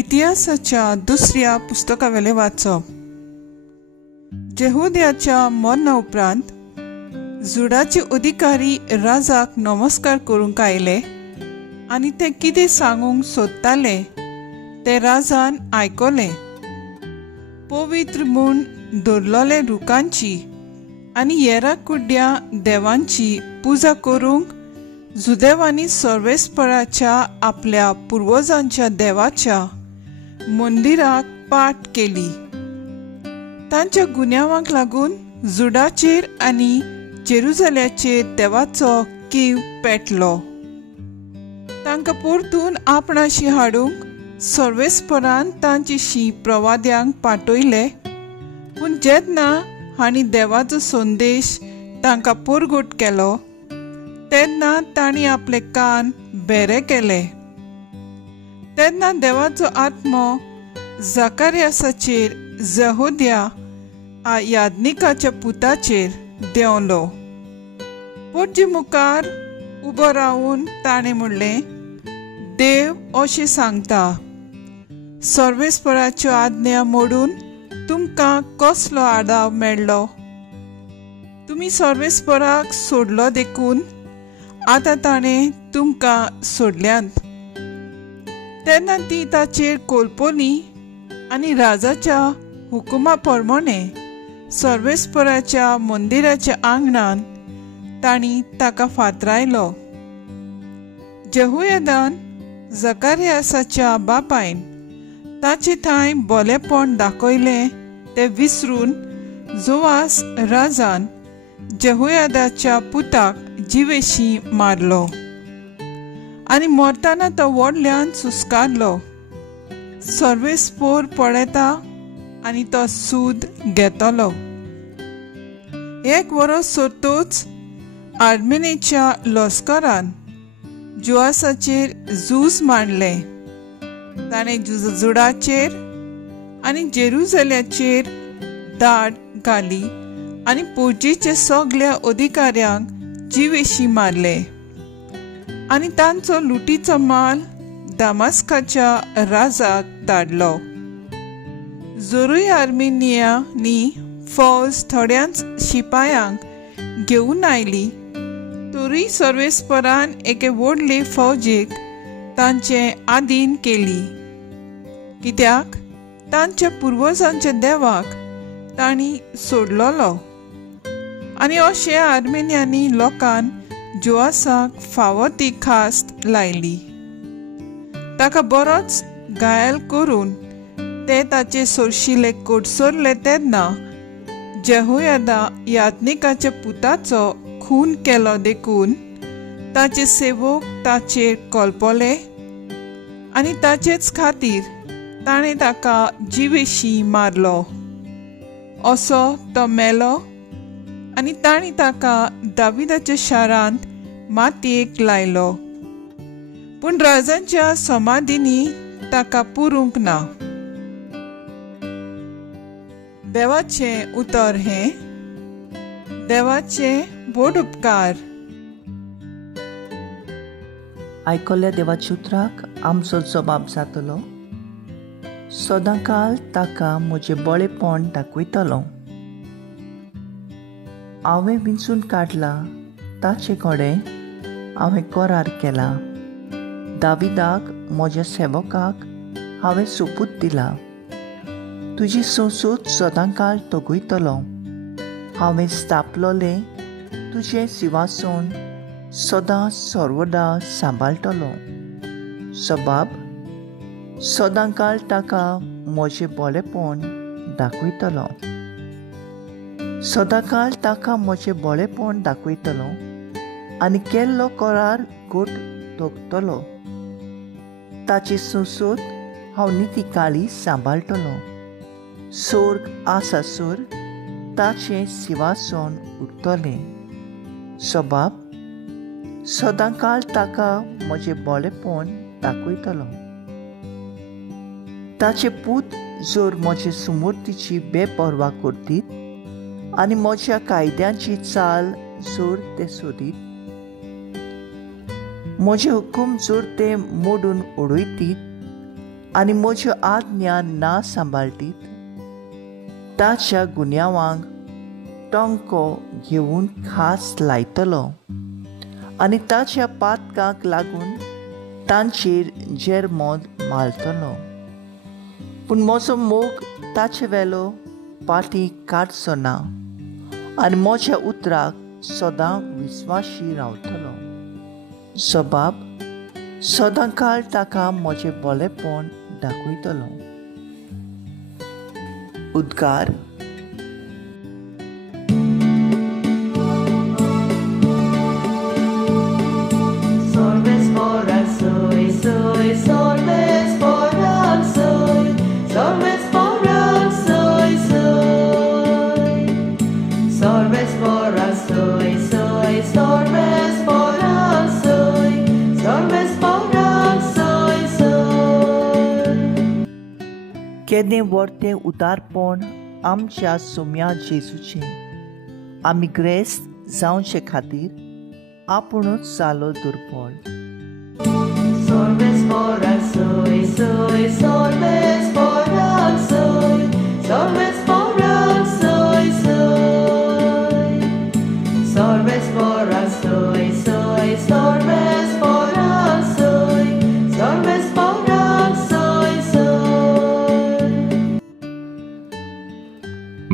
इतिहासाच्या दुसऱ्या पुस्तकावेले वाचप. जेहुद्याच्या मरणा उपरांत जुडाचे अधिकारी राजाक नमस्कार करूंक आयले आनी ते कितें सांगूंक सोदताले ते राजान आयकले. पवित्र म्हूण दवरलेल्या रुखांची आनी हेरां कुड्या देवांची पुजा करूंक जुदेवांनी सर्वेस्पराच्या आपल्या पुर्वजांच्या देवाच्या मंदिराक पाठ केली. तांच्या गुन्यांवाक लागून जुडाचेर आनी जेरुसलेमाचेर देवाचो कीव पेटलो. तांकां परतून आपणाशी हाडूंक सर्वेस्परान तांचेशी प्रवाद्यांक पाठयले. पूण जेन्ना हांणी देवाचो संदेश तांकां परगट केलो तेन्ना तांणी आपले कान बेरे केले. तेन्ना देवाचो आत्मो जकार्यासाचेर जेहुद्या याजनिकाच्या पुताचेर देंवलो. पोटचे मुखार उबो रावन ताणें म्हणलें, देव अशें सांगता, सर्वेस्पराच्यो आज्ञा मोडून तुमकां कसलो आडाव मेळ्ळो? तुमी सर्वेस्पराक सोडलो देखून आतां ताणें तुमकां सोडल्यांत. तेन्ना ती ताचेर कोलपोली आनी राजाच्या हुकुमा प्रमाणे सर्वेस्पराच्या मंदिराच्या आंगणान तांणी ताका फातरायलो. जेहुयादान जकार्यासाच्या बापायन ताचे थंय बोलेपण दाखयलें तें विसरून जोआस राजान जेहुयादाच्या पुताक जिवेशी मारलो आनी मरतना तो व्हडल्यान सुस्कारलो. सर्वेस्पर पळयता आनी तो सूद घेतलो. एक वरस सोदतूच आर्मेनियाच्या लश्करान जोआसाचेर झूज मांडलें. ताणें जुडाचेर आनी जेरुसलेमाचेर दाड घाली आनी फौजीच्या सगळ्या अधिकाऱ्यांक जिवेशी मारले आनी तांचो लुटीचो माल दामास्काच्या राजाक धाडलो. जोरूय आर्मेनियांनी फौज थोड्यांच शिपायांक घेवन आयली, तरी सर्वेस्परान एके व्हडले फौजेक तांचे आधीन केली, कित्याक तांच्या पुर्वजांच्या देवाक तांणी सोडलोलो. आनी अशें आर्मेनियांनी लोकान जोआसाक फावो ती खास्त लायली. ताका बरोच घायल करून ते ताचे सोरशिले कोडसरले तेन्ना जेहुयादा याजनिकाच्या पुताचो खून केलो देखून ताचे सेवक ताचेर कोलपोले आनी ताचेच खातीर ताणें ताका जिवेशी मारलो. असो तो मेलो आनी तांणी ताका दाविदाच्या शारांत मातयेक लायलो. पूण राजांच्या समाधींनी ताका पुरूंक ना. देवाचें उतर हें. देवाचे व्हड उपकार. आयकल्ल्या देवाच्या उतराक आमचो जबाब जातलो. सदांकाळ ताका म्हजें बळेपण दाखयतलो. हांवें विंचून काडला ताचे कडेन हांवें करार केला. दाविदाक म्हज्या सेवकाक हांवें सोपूत दिला. तुजी संसूत सदांकाळ तोगयतलो. हांवें स्थापलोलें तुजें सिंहासन सदां सर्वदा सांबाळटलो. सबाब सदांकाळ ताका म्हजें बळेपण दाखयतलो. सदांकाळ ताका म्हजें बळेपण दाखयतलो आनी केल्लो करार घोट तोगतलो. ताची संसूत हांव नितिकाळी सांबाळटलो. सोर्ग आसासूर ताचें सिंहासन उरतलें. सबाब सदांकाळ ताका म्हजें बळेपण दाखयतलो. ताचे पूत जोर म्हजे सुमूर्तीची बेपर्वा करतीत आनी म्हज्या कायद्यांची चाल जोर ते सोदीत, म्हजे हुकूम जोर ते मोडून उडयतीत, आनी म्हज्यो आज्ञा ना सांबाळटीत, ताच्या गुन्यांवांक टोंको घेवन खास लायतलो आनी ताच्या पातकांक लागून तांचेर जेरमोद मारतलो. पूण म्हजो मोग ताचे वेलो फाटीं काडचो ना आनी म्हज्या उतराक सदां विस्वाशी रावतलो. सबाब सदां काळ ताका म्हजें बरेंपण दाखयतलो. उद्गार. केदें व्हडतें उदारपण आमच्या सोम्या जेजूचें. आमी ग्रेस्त जावचे खातीर आपुणूच जालो दुर्बळ.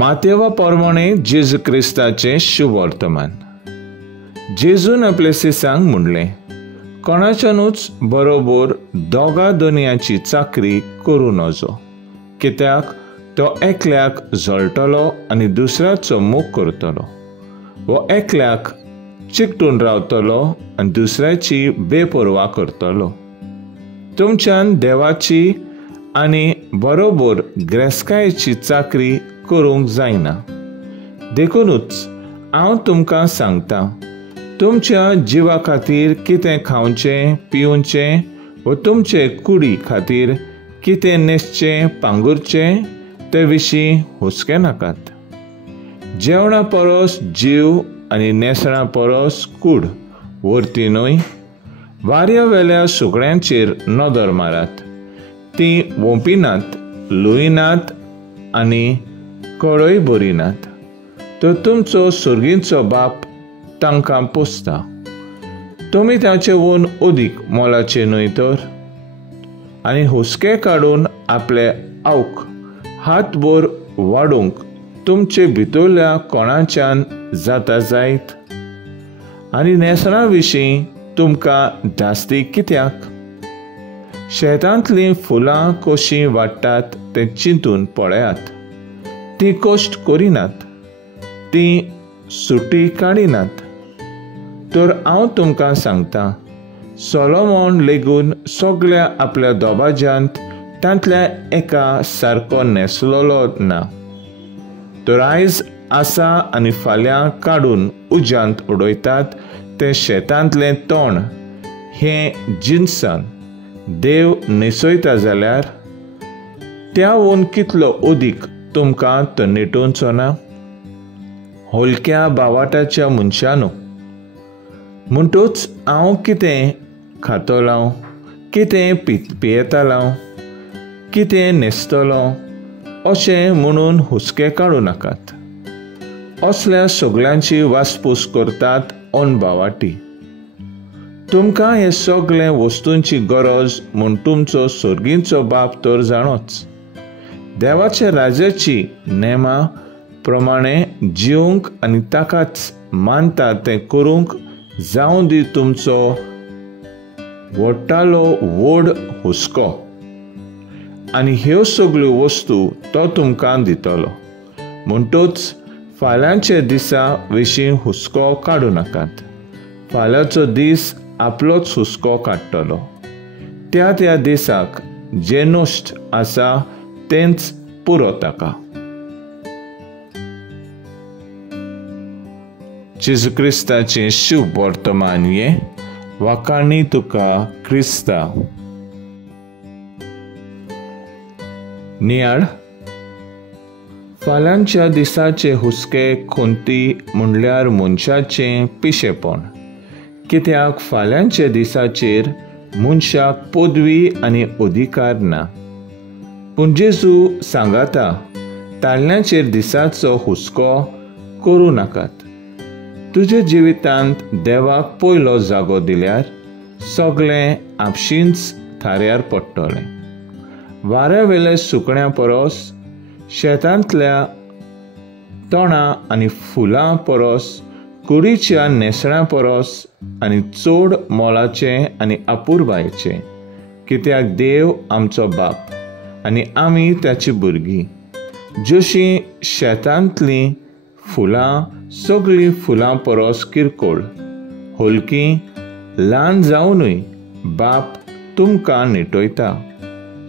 मातेवा पोरमोणे जेजू क्रिस्ताचें शुभ वर्तमान. जेजून आपले सिसांक म्हणलें, कोणाच्यानूच बरोबर दोगा दोनयाची चाकरी करूं नजो, कित्याक तो एकल्याक जळटलो आनी दुसऱ्याचो मोग करतलो, वो एकल्याक चिकटून रावतलो आनी दुसऱ्याची बेपरवा करतलो. तुमच्यान देवाची आनी बरोबर ग्रेस्कायेची चाकरी करूंक जायना. देखूनच हांव तुमकां सांगतां, तुमच्या जिवा खातीर कितें खावचें पिवचें व तुमचे कुडी खातीर कितें न्हेसचें पांगुरचें ते विशीं हुस्के नाकात. जेवणा परस जीव आनी नेसणा परस कूड व्हरती न्हय. वाऱ्या वेल्या सुकण्यांचेर नदर मारात, तीं वोंपिनात, लुयनात आनी कळय भरिनात, तो तुमचो सुर्गीचो बाप तांकां पोसता. तुमी ताचे वून ओदीक मोलाचे न्हय तर. आनी हुस्के काडून आपले आवक हातभर वाडूंक तुमचे भितरल्या कोणाच्यान जाता जायत. आनी नेसणा विशीं तुमकां धास्ती कित्याक? शेतांतलीं फुलां कशीं वाडटात तें चिंतून पळयात. तीं कश्ट करिनात, तीं सुटी काडिनात. तर हांव तुमकां सांगतां, सोलोमोन लेगून सगळ्या आपल्या दोबाज्यांत तांतल्या एका सारको न्हेसलोलो ना. तर आयज आसा आनी फाल्यां काडून उज्यांत उडयतात तें शेतांतलें तोंड हें जिन्सान देव न्हेसयता जाल्यार त्या वून कितलो ओदीक तुमकां तो निटोवचो ना. होलक्या बावाटाच्या मनशानो, म्हणटूच हांव कितें खातलो, कितें पियेतलो, कितें न्हेसतलो अशें म्हणून हुस्के काडूं नाकात. असल्या सगळ्यांची वासपूस करतात अनबावाटी. तुमकां हे सगळे वस्तूंची गरज म्हूण तुमचो सुर्गीचो बाप तर जाणोच. देवाच्या राज्याची नेमा प्रमाणे जिवंक आनी ताकाच मानता तें करूंक जावं दी तुमचो व्हडटालो व्हड हुस्को, आनी ह्यो सगळ्यो वस्तू तो तुमकां दितलो. म्हणटूच फाल्यांचे दिसा विशीं हुस्को काडूं नाकात. फाल्यांचो दीस आपलोच हुस्को काडटलो. त्या त्या दिसाक जे नश्ट आसा तेंच पुरो ताका. जेजू क्रिस्ताचें शुभ वर्तमान हें वाखाणी तुका क्रिस्ता. नियाळ. फाल्यांच्या दिसाचे हुस्के खोंती म्हणल्यार मनशाचें पिशेपण, कित्याक फाल्यांच्या दिसाचेर मनशाक पदवी आनी अधिकार ना. पूण जेजू सांगाता ताळण्याचेर दिसाचो हुस्को करूं नाकात. तुज्या जिवितांत देवाक पयलो जागो दिल्यार सगळें आपशींच थाऱ्यार पडटलें. वाऱ्यावेले सुकण्या परस, शेतांतल्या तणां आनी फुलां परस, कुडीच्या नेसळ्यां परस आनी चड मोलाचें आनी अपुरबायेचें, कित्याक देव आमचो बाप आनी आमी ताची भुरगीं. जशीं शेतांतलीं फुलां सगळीं फुलां परस किरकोळ, हलकीं, ल्हान जावनूय बाप तुमकां निटयता.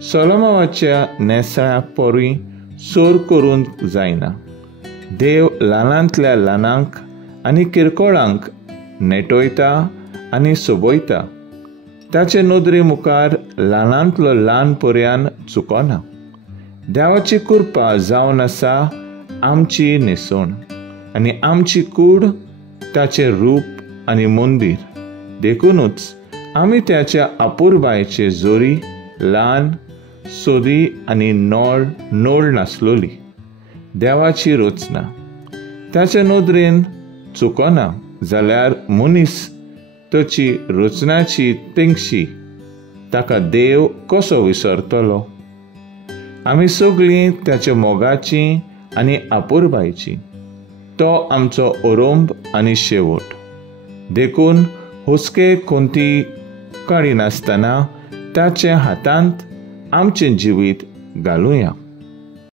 सोलोमोनाच्या नेसळ्या परी सोर करूंक जायना. देव ल्हानांतल्या ल्हानांक आनी किरकोळांक नेटयता आनी सोबयता. ताचे नदरे मुखार ल्हानांतलो ल्हान पर्यान चुकोना. देवाची कृपा जावन आसा आमची न्हेसोण आनी आमची कूड ताचें रूप आनी मंदीर. देखूनच आमी त्याच्या अपुरबायेचे जोरी ल्हान, सोदी आनी नोळ नासलोली. देवाची रचना ताच्या नदरेन चुकोना जाल्यार मनीस ताची रचनाची तेंगशी, ताका देव कसो विसरतलो. आमी सगळीं त्याच्या मोगाचीं आनी अपुरबायेचीं. तो आमचो ओरोंब आनी शेवट. देखून हुस्के कोंती काडिनासतना ताचे हातांत आमचें जिवीत घालुया.